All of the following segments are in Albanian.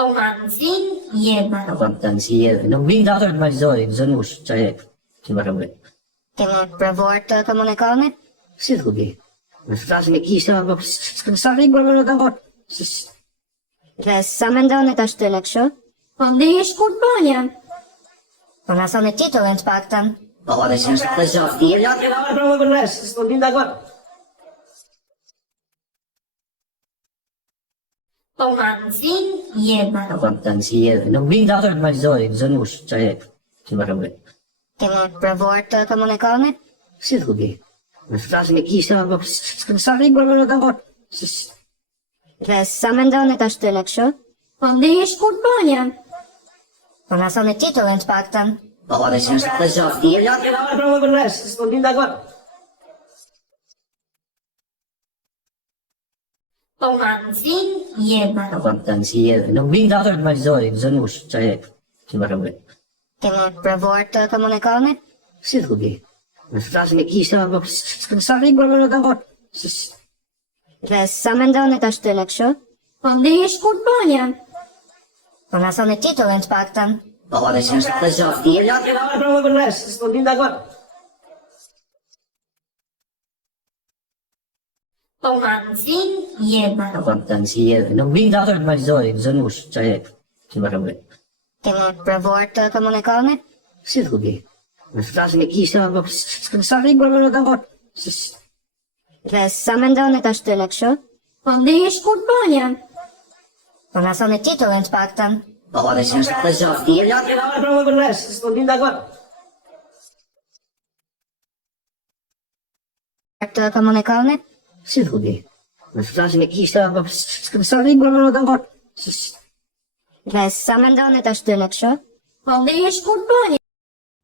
Po ma nxin jema. Po të nxjerr. Nuk vin datër të vazhdoj, zënush, çaj. Ti më rëmbë. Kemi provuar të komunikoni? Si të kubi? Në flasë me kishtë, po sa rrigur më në të vot. Dhe sa mendoni tash të në kështu? Po ndihesh kur të bënja. Po na thoni titullin të paktën. Po dhe që është të zofë. I e latë e lamë provë për nes, së të ndim dakor. Po ma nxin jema. Po të nxjerr. Nuk vin datër të vazhdoj, zënush, çaj. Ti më rëmbë. Kemi provuar të komunikoni? Si të kubi? Në flasë me kishtë, po sa rrigur më në të vot. Dhe sa mendoni tash të në kështu? Po ndihesh kur të bënja. Po na thoni titullin të paktën. Po dhe që është të zofë. I e latë e lamë provë për nes, së të ndim dakor. Po ma nxin jema. Po të nxjerr. Nuk vin datër të vazhdoj, zënush, çaj. Ti më rëmbë. Kemi provuar të komunikoni? Si të kubi? Në flasë me kishtë, po sa rrigur më në të vot. Dhe sa mendoni tash të në kështu? Po ndihesh kur të bënja. Po na thoni titullin të paktën. Po dhe që është të zofë. I e latë e lamë provë për nes, së të ndim dakor. Po ma nxin jema. Po të nxjerr. Nuk vin datër të vazhdoj, zënush, çaj. Ti më rëmbë. Kemi provuar të komunikoni? Si të kubi? Në flasë me kishtë, po sa rrigur më në të vot. Dhe sa mendoni tash të në kështu? Po ndihesh kur të bënja. Po na thoni titullin të paktën. Po dhe që është të zofë. I e latë e lamë provë për nes, së të ndim dakor. Të komunikoni? Si të kubi? Në flasë me kishtë, po sa rrigur më në të vot. Dhe sa mendoni tash të në kështu? Po ndihesh kur të bënja.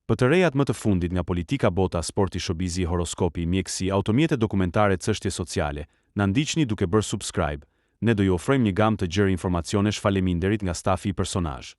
Për të rejat më të fundit nga politika, bota, sporti, shobizi, horoskopi, mjekësi, automjete dokumentare, çështje sociale, na ndiqni duke bërë subscribe. Ne do ju ofrojmë një gamë të gjerë informacionesh faleminderit nga stafi i personazh.